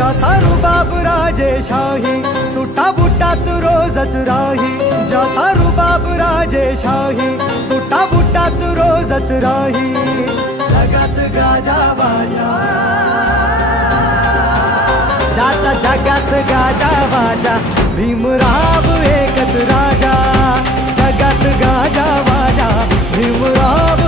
ज्याचा रुबाब राजेशाही, सुट्टा बुट्टात रोजच राही. ज्याचा रुबाब राजेशाही, सुट्टा बुट्टात रोजच राही. जगात गाजा बाजा, ज्याचा जगात गाजा बाजा, भीमराव एकच राजा. जगात गाजा बाजा, भीमराव